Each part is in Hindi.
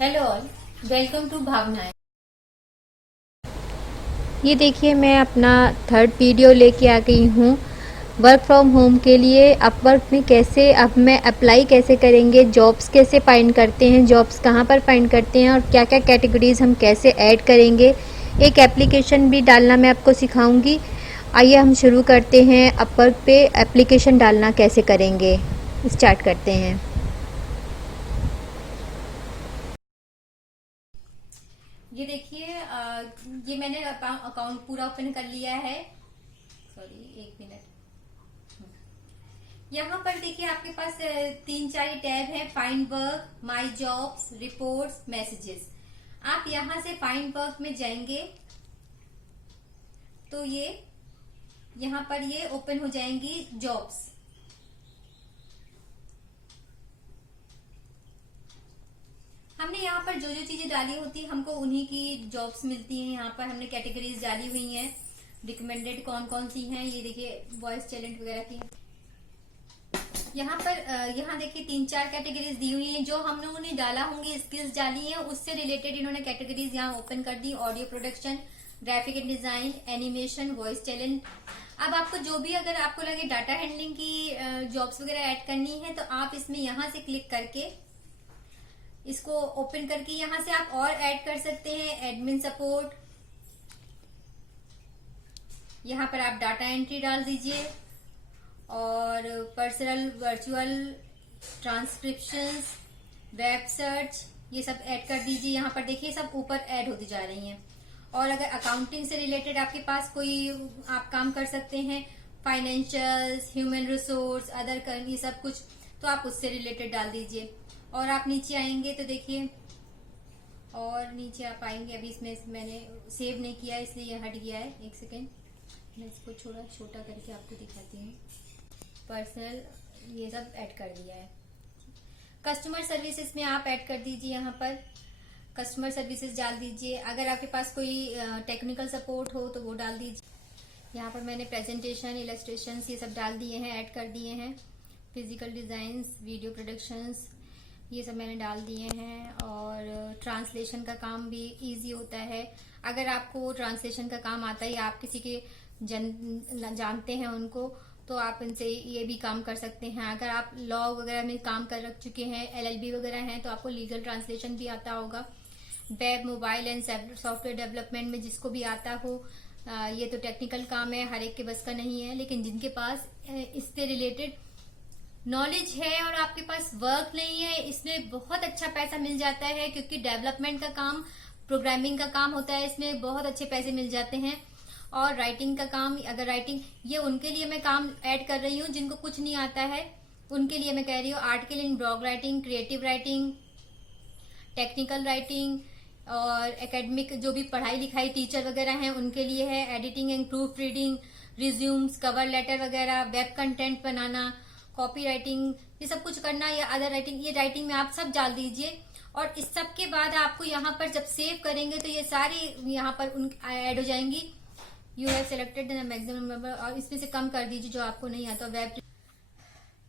हेलो ऑल, वेलकम टू भावनाएं। ये देखिए मैं अपना थर्ड वीडियो लेके आ गई हूँ वर्क फ्रॉम होम के लिए। अपवर्क में कैसे अब मैं अप्लाई कैसे करेंगे, जॉब्स कैसे फाइंड करते हैं, जॉब्स कहाँ पर फाइंड करते हैं और क्या क्या कैटेगरीज हम कैसे ऐड करेंगे। एक एप्लीकेशन भी डालना मैं आपको सिखाऊंगी। आइए हम शुरू करते हैं। अपवर्क पे एप्लीकेशन डालना कैसे करेंगे, स्टार्ट करते हैं। ये देखिए, ये मैंने अकाउंट पूरा ओपन कर लिया है। सॉरी, एक मिनट। यहाँ पर देखिए आपके पास तीन चार टैब है। Find work, my jobs, reports, messages. आप यहाँ से फाइंड वर्क में जाएंगे तो ये यहाँ पर ये ओपन हो जाएंगी जॉब्स। हमने यहाँ पर जो जो चीजें डाली होती है हमको उन्हीं की जॉब्स मिलती हैं। यहाँ पर हमने कैटेगरीज डाली हुई हैं। रिकमेंडेड कौन कौन सी हैं, ये देखिए वॉइस टैलेंट वगैरह की। यहाँ पर यहाँ देखिए तीन चार कैटेगरीज दी हुई हैं। जो हम लोगों ने डाला होंगे, स्किल्स डाली हैं, उससे रिलेटेड इन्होंने कैटेगरीज यहाँ ओपन कर दी। Audio production, graphic and design, animation, voice talent. अब आपको जो भी अगर आपको लगे डाटा हैंडलिंग की जॉब्स वगैरह ऐड करनी है तो आप इसमें यहाँ से क्लिक करके इसको ओपन करके यहाँ से आप और ऐड कर सकते हैं। एडमिन सपोर्ट, यहाँ पर आप डाटा एंट्री डाल दीजिए और पर्सनल वर्चुअल ट्रांसक्रिप्शंस, वेब सर्च, ये सब ऐड कर दीजिए। यहाँ पर देखिए सब ऊपर ऐड होती जा रही हैं। और अगर अकाउंटिंग से रिलेटेड आपके पास कोई आप काम कर सकते हैं, फाइनेंशियल्स, ह्यूमन रिसोर्स, अदर ये सब कुछ, तो आप उससे रिलेटेड डाल दीजिए। और आप नीचे आएंगे तो देखिए, और नीचे आप आएंगे, अभी इसमें मैंने सेव नहीं किया इसलिए ये हट गया है। एक सेकेंड, मैं इसको थोड़ा छोटा करके आपको दिखाती हूँ। पर्सनल, ये सब ऐड कर दिया है। कस्टमर सर्विसेज में आप ऐड कर दीजिए। यहाँ पर कस्टमर सर्विसेज डाल दीजिए। अगर आपके पास कोई टेक्निकल सपोर्ट हो तो वो डाल दीजिए। यहाँ पर मैंने प्रेजेंटेशन, इलस्ट्रेशन ये सब डाल दिए हैं, ऐड कर दिए हैं। फिजिकल डिजाइन्स, वीडियो प्रोडक्शंस, ये सब मैंने डाल दिए हैं। और ट्रांसलेशन का काम भी इजी होता है। अगर आपको ट्रांसलेशन का काम आता है या आप किसी के जानते हैं उनको, तो आप इनसे ये भी काम कर सकते हैं। अगर आप लॉ वगैरह में काम कर रख चुके हैं, एलएलबी वगैरह हैं, तो आपको लीगल ट्रांसलेशन भी आता होगा। Web, mobile and software development में जिसको भी आता हो, ये तो टेक्निकल काम है, हर एक के बस का नहीं है। लेकिन जिनके पास इससे रिलेटेड नॉलेज है और आपके पास वर्क नहीं है, इसमें बहुत अच्छा पैसा मिल जाता है। क्योंकि डेवलपमेंट का काम, प्रोग्रामिंग का काम होता है, इसमें बहुत अच्छे पैसे मिल जाते हैं। और राइटिंग का काम, अगर राइटिंग, ये उनके लिए मैं काम ऐड कर रही हूँ जिनको कुछ नहीं आता है, उनके लिए मैं कह रही हूँ। Article in blog writing, creative writing, technical writing और एकेडमिक जो भी पढ़ाई लिखाई टीचर वगैरह हैं उनके लिए है। Editing and proof reading, resumes, cover letter वगैरह, वेब कंटेंट बनाना, कॉपी राइटिंग, ये सब कुछ करना, या अदर राइटिंग, ये राइटिंग में आप सब डाल दीजिए। और इस सब के बाद आपको यहाँ पर जब सेव करेंगे तो ये सारी यहाँ पर ऐड हो जाएंगी। You have selected maximum number, और इसमें से कम कर दीजिए जो आपको नहीं आता। वेब,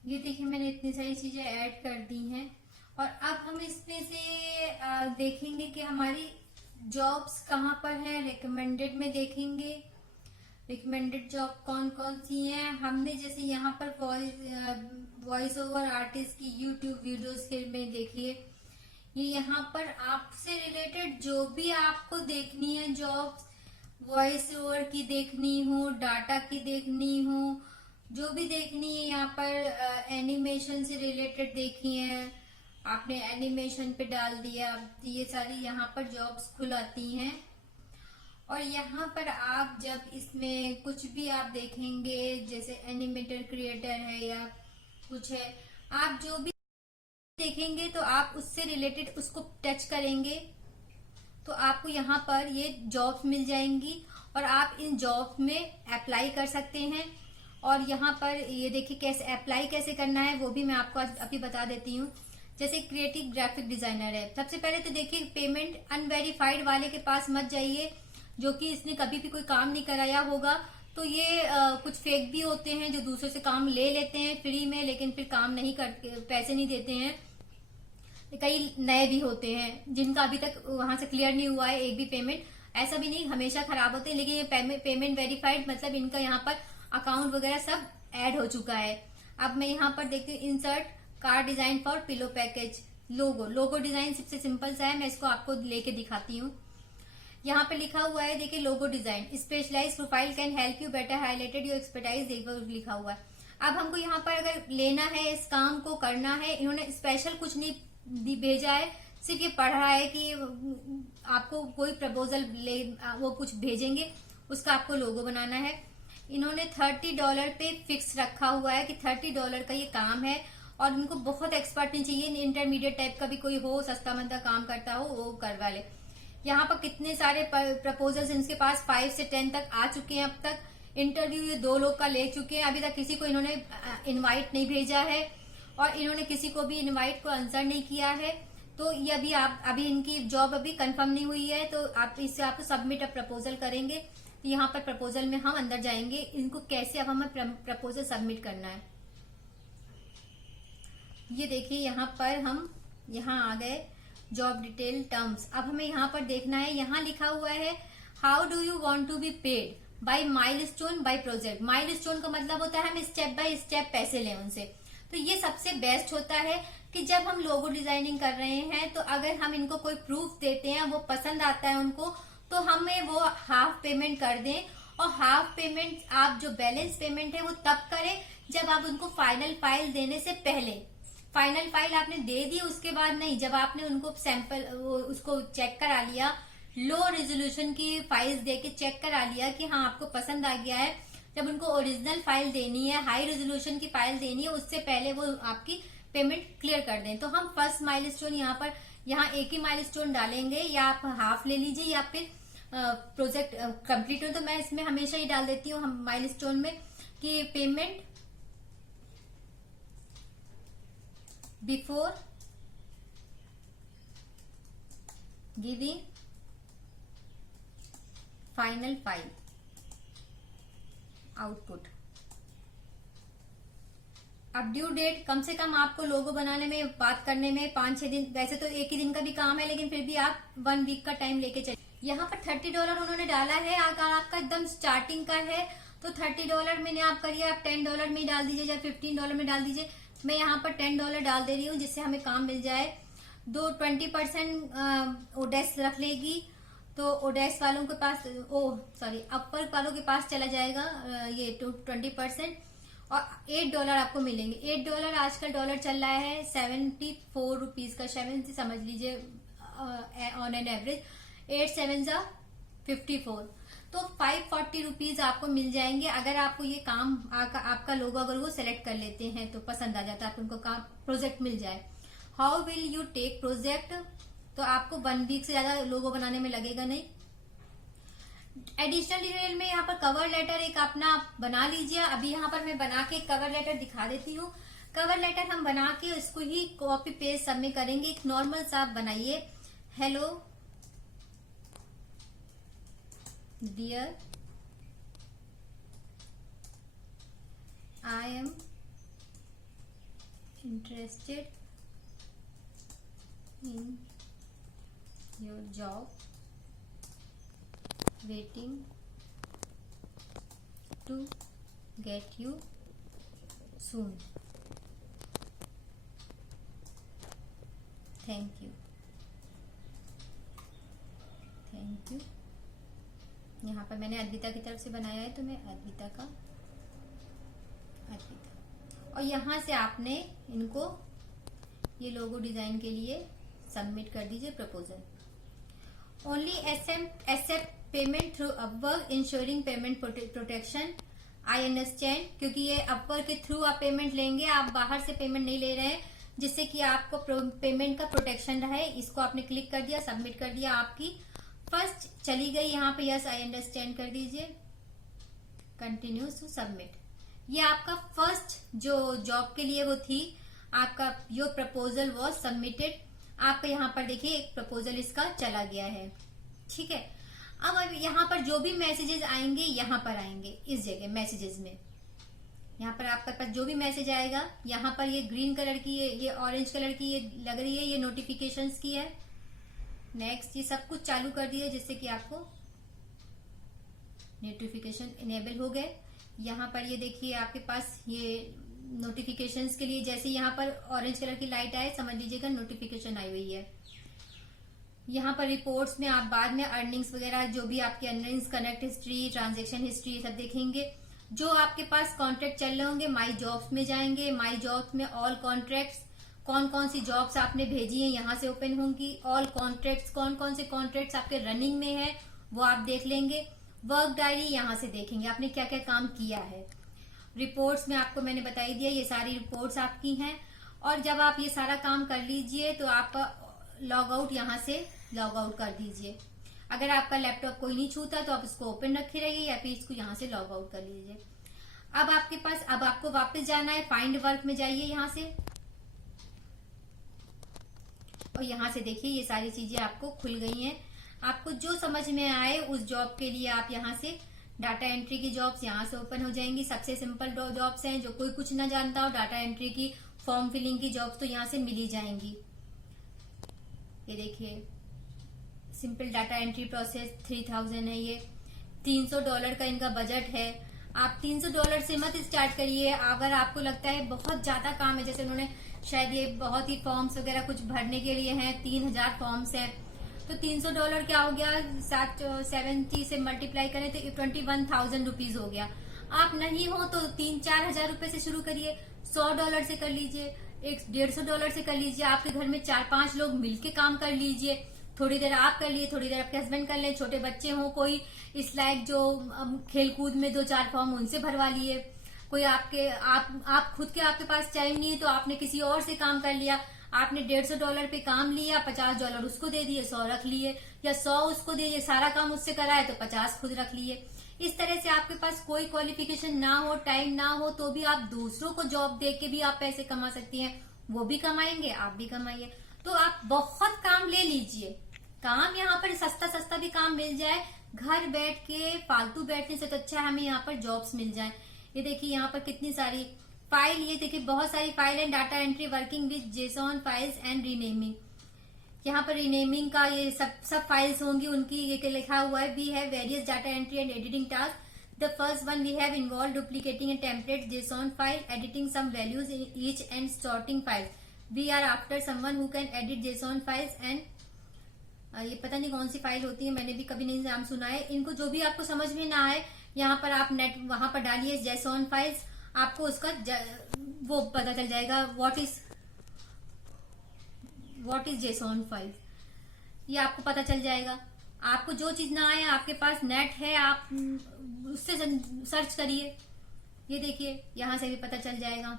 ये देखिए मैंने इतनी सारी चीजें ऐड कर दी हैं। और अब हम इसमें से देखेंगे कि हमारी जॉब्स कहाँ पर है। रिकमेंडेड में देखेंगे रिकमेंडेड जॉब कौन कौन सी हैं। हमने जैसे यहाँ पर वॉइस ओवर आर्टिस्ट की यूट्यूब वीडियोस के में देखिए, ये यहाँ पर आपसे रिलेटेड जो भी आपको देखनी है जॉब्स, वॉइस ओवर की देखनी हो, डाटा की देखनी हो, जो भी देखनी है, यहाँ पर एनिमेशन से रिलेटेड देखी है, आपने एनिमेशन पे डाल दिया, तो ये सारी यहाँ पर जॉब्स खुल आती हैं। और यहाँ पर आप जब इसमें कुछ भी आप देखेंगे, जैसे एनिमेटर क्रिएटर है या कुछ है, आप जो भी देखेंगे तो आप उससे रिलेटेड उसको टच करेंगे तो आपको यहाँ पर ये जॉब्स मिल जाएंगी और आप इन जॉब्स में अप्लाई कर सकते हैं। और यहाँ पर ये देखिए कैसे अप्लाई कैसे करना है वो भी मैं आपको आज अभी बता देती हूँ। जैसे क्रिएटिव ग्राफिक डिजाइनर है, सबसे पहले तो देखिए पेमेंट अनवेरिफाइड वाले के पास मत जाइए, जो कि इसने कभी भी कोई काम नहीं कराया होगा। तो ये कुछ फेक भी होते हैं जो दूसरों से काम ले लेते हैं फ्री में, लेकिन फिर काम नहीं करते, पैसे नहीं देते हैं। कई नए भी होते हैं जिनका अभी तक वहां से क्लियर नहीं हुआ है एक भी पेमेंट। ऐसा भी नहीं हमेशा खराब होते हैं, लेकिन ये पेमेंट वेरीफाइड मतलब इनका यहाँ पर अकाउंट वगैरह सब ऐड हो चुका है। अब मैं यहाँ पर देखती हूँ insert card design for pillow package logo design सबसे सिंपल सा है, मैं इसको आपको लेके दिखाती हूँ। यहाँ पे लिखा हुआ है देखिए logo design specialize profile can help you better highlighted your expertise लिखा हुआ है। अब हमको यहाँ पर अगर लेना है इस काम को करना है, इन्होंने स्पेशल कुछ नहीं भेजा है, सिर्फ ये पढ़ रहा है कि आपको कोई प्रपोजल वो कुछ भेजेंगे उसका आपको लोगो बनाना है। इन्होंने $30 पे फिक्स रखा हुआ है कि $30 का ये काम है और इनको बहुत एक्सपर्ट नहीं चाहिए, इंटरमीडिएट टाइप का भी कोई हो, सस्ता मंदा काम करता हो वो करवा ले। यहाँ पर कितने सारे प्रपोजल्स इनके पास 5 से 10 तक आ चुके हैं। अब तक इंटरव्यू ये 2 लोग का ले चुके हैं, अभी तक किसी को इन्होंने इनवाइट नहीं भेजा है और इन्होंने किसी को भी इनवाइट को आंसर नहीं किया है। तो ये अभी इनकी जॉब अभी कंफर्म नहीं हुई है, तो आप इससे आपको सबमिट अब प्रपोजल करेंगे। तो यहाँ पर प्रपोजल में हम अंदर जाएंगे, इनको कैसे अब हमें प्रपोजल सबमिट करना है। ये देखिए यहाँ पर हम यहाँ आ गए जॉब डिटेल टर्म्स। अब हमें यहाँ पर देखना है, यहाँ लिखा हुआ है how do you want to be paid by milestone by project. Milestone का मतलब होता है हम स्टेप बाय स्टेप पैसे लें उनसे। तो ये सबसे बेस्ट होता है कि जब हम लोगो डिजाइनिंग कर रहे हैं तो अगर हम इनको कोई प्रूफ देते हैं वो पसंद आता है उनको, तो हमें वो हाफ पेमेंट कर दें और हाफ पेमेंट आप जो बैलेंस पेमेंट है वो तब करें जब आप उनको फाइनल फाइल देने से पहले। फाइनल फाइल आपने दे दी उसके बाद नहीं, जब आपने उनको सैंपल उसको चेक करा लिया, लो रेजोल्यूशन की फाइल्स देके चेक करा लिया कि हाँ आपको पसंद आ गया है, जब उनको ओरिजिनल फाइल देनी है, हाई रेजोल्यूशन की फाइल देनी है, उससे पहले वो आपकी पेमेंट क्लियर कर दें। तो हम फर्स्ट माइलस्टोन यहाँ एक ही माइलस्टोन डालेंगे, या आप हाफ ले लीजिए या फिर प्रोजेक्ट कंप्लीट हो। तो मैं इसमें हमेशा ही डाल देती हूँ हम माइलस्टोन में कि payment before giving final file output. अब ड्यू डेट कम से कम आपको लोगो बनाने में बात करने में 5-6 दिन, वैसे तो एक ही दिन का भी काम है लेकिन फिर भी आप 1 वीक का टाइम लेके चलिए। यहाँ पर $30 उन्होंने डाला है, अगर आपका एकदम स्टार्टिंग का है तो $30 में आप करिए, आप $10 में डाल दीजिए या $15 में डाल दीजिए। मैं यहाँ पर $10 डाल दे रही हूँ जिससे हमें काम मिल जाए। 20% ओडेस्क रख लेगी तो ओडेस्क वालों के पास अपवर्क वालों के पास चला जाएगा ये 20% और $8 आपको मिलेंगे। $8 आजकल डॉलर चल रहा है 74 रुपीज का, 70 समझ लीजिए ऑन एन एवरेज, 8 7 54, तो 540 रुपीज आपको मिल जाएंगे अगर आपको ये काम आपका लोगो अगर वो सिलेक्ट कर लेते हैं तो पसंद आ जाता है, आपको उनको काम प्रोजेक्ट मिल जाए। How will you tech project, तो आपको 1 वीक से ज्यादा लोगो बनाने में लगेगा नहीं। एडिशनल डिटेल में यहाँ पर कवर लेटर एक अपना बना लीजिए। अभी यहाँ पर मैं बना के कवर लेटर दिखा देती हूँ। कवर लेटर हम बना के इसको ही कॉपी पेस्ट सब में करेंगे। एक नॉर्मल सा आप बनाइए, hello dear I am interested in your job, waiting to get you soon, thank you। यहाँ पर मैंने अद्विता की तरफ से बनाया है तो मैं अद्विता और यहाँ से आपने इनको ये लोगो डिजाइन के लिए सबमिट कर दीजिए proposal. Only accept payment through Upwork ensuring payment protection, I understand, क्योंकि ये अपवर्क के थ्रू आप पेमेंट लेंगे, आप बाहर से पेमेंट नहीं ले रहे हैं, जिससे कि आपको पेमेंट का प्रोटेक्शन रहे। इसको आपने क्लिक कर दिया, सबमिट कर दिया, आपकी फर्स्ट चली गई। यहाँ पे यस आई अंडरस्टैंड कर दीजिए, कंटिन्यू टू सबमिट। ये आपका फर्स्ट जो जॉब के लिए वो थी, आपका योर प्रपोजल वॉज सबमिटेड। आपका यहाँ पर देखिए एक प्रपोजल इसका चला गया है, ठीक है। अब यहाँ पर जो भी मैसेजेस आएंगे यहाँ पर आएंगे, इस जगह मैसेजेस में यहाँ पर आपके पास जो भी मैसेज आएगा, यहाँ पर ये ग्रीन कलर की ये ऑरेंज कलर की ये लग रही है, ये नोटिफिकेशंस की है। नेक्स्ट, ये सब कुछ चालू कर दिया जिससे कि आपको नोटिफिकेशन इनेबल हो गए। यहाँ पर ये देखिए आपके पास ये नोटिफिकेशंस के लिए जैसे यहाँ पर ऑरेंज कलर की लाइट आए, समझ लीजिएगा नोटिफिकेशन आई हुई है। यहाँ पर रिपोर्ट्स में आप बाद में अर्निंग्स वगैरह जो भी आपके earnings, connect history, transaction history, ये सब देखेंगे। जो आपके पास कॉन्ट्रैक्ट चल रहे होंगे, माई जॉब्स में जाएंगे। माई जॉब्स में ऑल कॉन्ट्रैक्ट्स, कौन कौन सी जॉब्स आपने भेजी है यहाँ से ओपन होंगी। ऑल कॉन्ट्रैक्ट्स, कौन कौन से कॉन्ट्रैक्ट्स आपके रनिंग में है वो आप देख लेंगे। वर्क डायरी यहाँ से देखेंगे आपने क्या क्या काम किया है। रिपोर्ट्स में आपको मैंने बता ही दिया, ये सारी रिपोर्ट्स आपकी हैं। और जब आप ये सारा काम कर लीजिए तो आप लॉग आउट यहाँ से लॉग आउट कर दीजिए। अगर आपका लैपटॉप कोई नहीं छूता तो आप इसको ओपन रखे रहिए या फिर इसको यहाँ से लॉग आउट कर लीजिए। अब आपके पास, अब आपको वापस जाना है, फाइंड वर्क में जाइए यहाँ से, और यहाँ से देखिए ये सारी चीजें आपको खुल गई हैं। आपको जो समझ में आए उस जॉब के लिए आप यहाँ से डाटा एंट्री की जॉब्स यहाँ से ओपन हो जाएंगी। सबसे सिंपल जॉब्स हैं, जो कोई कुछ ना जानता हो, डाटा एंट्री की, फॉर्म फिलिंग की जॉब्स तो यहाँ से मिल ही जाएंगी। ये देखिए सिंपल डाटा एंट्री प्रोसेस 3000 है, ये $300 का इनका बजट है। आप $300 से मत स्टार्ट करिए। अगर आपको लगता है बहुत ज्यादा काम है, जैसे उन्होंने शायद ये बहुत ही फॉर्म्स वगैरह कुछ भरने के लिए हैं, 3000 फॉर्म्स हैं, तो $300 क्या हो गया, 70 से मल्टीप्लाई करें तो 21,000 रुपीज हो गया। आप नहीं हो तो 3-4 हजार रुपए से शुरू करिए, $100 से कर लीजिए, $150 से कर लीजिए। आपके घर में 4-5 लोग मिलके काम कर लीजिए, थोड़ी देर आप कर लिए, थोड़ी देर आपके हस्बैंड कर लें, छोटे बच्चे हों कोई इस लायक जो खेलकूद में 2-4 फॉर्म उनसे भरवा लिए। कोई आप खुद के आपके पास टाइम नहीं है तो आपने किसी और से काम कर लिया। आपने $150 पे काम लिया, $50 उसको दे दिए, 100 रख लिए, या 100 उसको दे दिए, सारा काम उससे कराए तो 50 खुद रख लिए। इस तरह से आपके पास कोई क्वालिफिकेशन ना हो, टाइम ना हो, तो भी आप दूसरों को जॉब दे के भी आप पैसे कमा सकती हैं। वो भी कमाएंगे, आप भी कमाइए। तो आप बहुत काम ले लीजिए। काम यहाँ पर सस्ता सस्ता भी काम मिल जाए, घर बैठ के फालतू बैठने से तो अच्छा है हमें यहाँ पर जॉब्स मिल जाए। ये देखिए यहाँ पर कितनी सारी फाइल, ये देखिए बहुत सारी फाइल है। Data entry working with JSON files and renaming, यहाँ पर रीनेमिंग का ये सब फाइल्स होंगी उनकी। ये लिखा हुआ है, we have various data entry and editing task. The first one we have involve duplicating a template JSON file, editing some values in each and sorting files. We are after someone who can edit JSON files and, ये पता नहीं कौन सी फाइल होती है, मैंने भी कभी नहीं नाम सुना है। इनको जो भी आपको समझ में ना आए, यहाँ पर आप नेट वहां पर डालिए जेसॉन फाइल्स, आपको उसका वो पता चल जाएगा व्हाट इज जेसॉन फाइल, ये आपको पता चल जाएगा। आपको जो चीज ना आए, आपके पास नेट है, आप उससे सर्च करिए। ये देखिए यहां से भी पता चल जाएगा।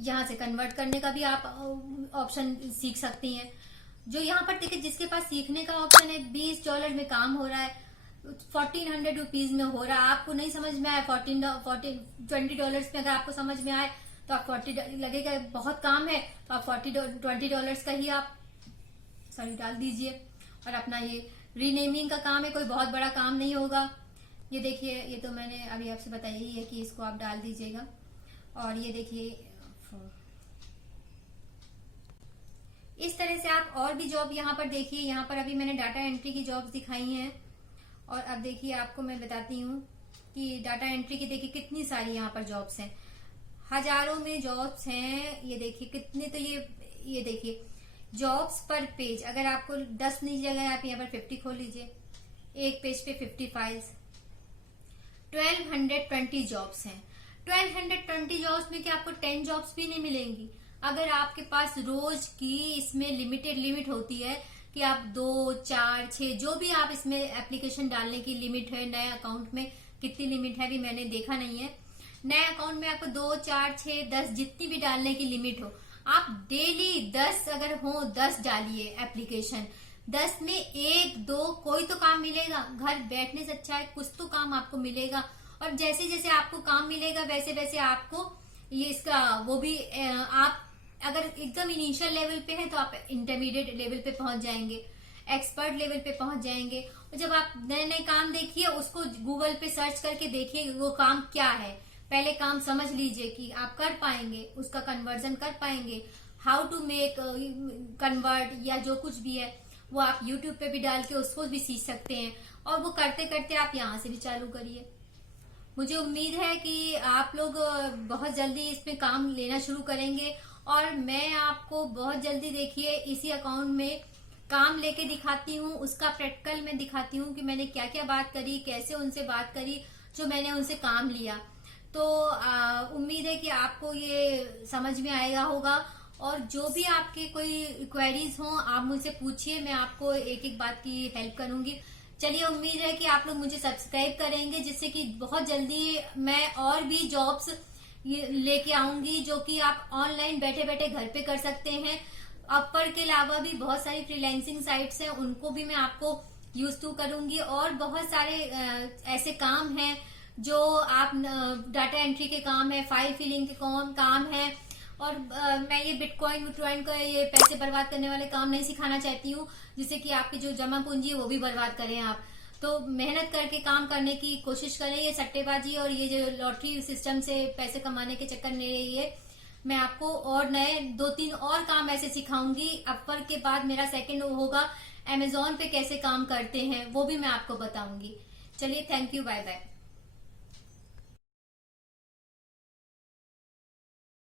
यहाँ से कन्वर्ट करने का भी आप ऑप्शन सीख सकती हैं। जो यहाँ पर देखिए जिसके पास सीखने का ऑप्शन है, $20 में काम हो रहा है, 1400 रुपीज में हो रहा है। आपको नहीं समझ में आए, $20 में अगर आपको समझ में आए तो आप 40 लगेगा, बहुत काम है तो आप $20 का ही आप डाल दीजिए। और अपना ये रीनेमिंग का काम है, कोई बहुत बड़ा काम नहीं होगा। ये देखिए, ये तो मैंने अभी आपसे बताया ही है कि इसको आप डाल दीजिएगा। और ये देखिए इस तरह से आप और भी जॉब यहाँ पर देखिए। यहाँ पर अभी मैंने डाटा एंट्री की जॉब्स दिखाई हैं, और अब देखिए आपको मैं बताती हूँ कि डाटा एंट्री की देखिए कितनी सारी यहाँ पर जॉब्स हैं, हजारों में जॉब्स हैं। ये देखिए कितने, तो ये देखिए जॉब्स पर पेज, अगर आपको 10 नहीं जगह आप यहाँ पर 50 खोल लीजिए, एक पेज पे 50 फाइल्स, 1220 जॉब्स हैं। 1220 जॉब्स में क्या आपको 10 जॉब्स भी नहीं मिलेंगी। अगर आपके पास रोज की इसमें लिमिट होती है कि आप 2, 4, 6 जो भी आप इसमें एप्लीकेशन डालने की लिमिट है। नए अकाउंट में कितनी लिमिट है भी मैंने देखा नहीं है। नए अकाउंट में आपको 2, 4, 6, 10 जितनी भी डालने की लिमिट हो, आप डेली 10 अगर हो 10 डालिए एप्लीकेशन। 10 में 1-2 कोई तो काम मिलेगा। घर बैठने से अच्छा है कुछ तो काम आपको मिलेगा। और जैसे जैसे आपको काम मिलेगा वैसे वैसे आपको ये इसका वो भी आप अगर एकदम इनिशियल लेवल पे है तो आप इंटरमीडिएट लेवल पे पहुंच जाएंगे। एक्सपर्ट लेवल पे पहुंच जाएंगे। और जब आप नए नए काम देखिए, उसको गूगल पे सर्च करके देखिए वो काम क्या है, पहले काम समझ लीजिए कि आप कर पाएंगे, उसका कन्वर्जन कर पाएंगे, हाउ टू मेक कन्वर्ट या जो कुछ भी है वो आप यूट्यूब पे भी डाल के उसको भी सीख सकते हैं। और वो करते करते आप यहाँ से भी चालू करिए। मुझे उम्मीद है कि आप लोग बहुत जल्दी इसमें काम लेना शुरू करेंगे और मैं आपको बहुत जल्दी देखिए इसी अकाउंट में काम लेके दिखाती हूँ, उसका प्रैक्टिकल में दिखाती हूँ कि मैंने क्या क्या बात करी, कैसे उनसे बात करी जो मैंने उनसे काम लिया। तो उम्मीद है कि आपको ये समझ में आएगा होगा। और जो भी आपके कोई क्वेरीज हो आप मुझसे पूछिए, मैं आपको एक एक बात की हेल्प करूंगी। चलिए, उम्मीद है कि आप लोग मुझे सब्सक्राइब करेंगे, जिससे कि बहुत जल्दी मैं और भी जॉब्स लेके आऊंगी जो कि आप ऑनलाइन बैठे बैठे घर पे कर सकते हैं। अपवर के अलावा भी बहुत सारी फ्रीलांसिंग साइट्स हैं, उनको भी मैं आपको यूज टू करूंगी। और बहुत सारे ऐसे काम हैं जो आप डाटा एंट्री के काम है, फाइल फिलिंग के काम है। और मैं ये बिटकॉइन का ये पैसे बर्बाद करने वाले काम नहीं सिखाना चाहती हूँ, जिससे कि आपकी जो जमा पूंजी है वो भी बर्बाद करें आप। तो मेहनत करके काम करने की कोशिश करें। ये सट्टेबाजी और ये जो लॉटरी सिस्टम से पैसे कमाने के चक्कर में रहिए। मैं आपको और नए 2-3 और काम ऐसे सिखाऊंगी। अपवर के बाद मेरा सेकंड होगा अमेजोन पे कैसे काम करते हैं, वो भी मैं आपको बताऊंगी। चलिए, थैंक यू, बाय बाय।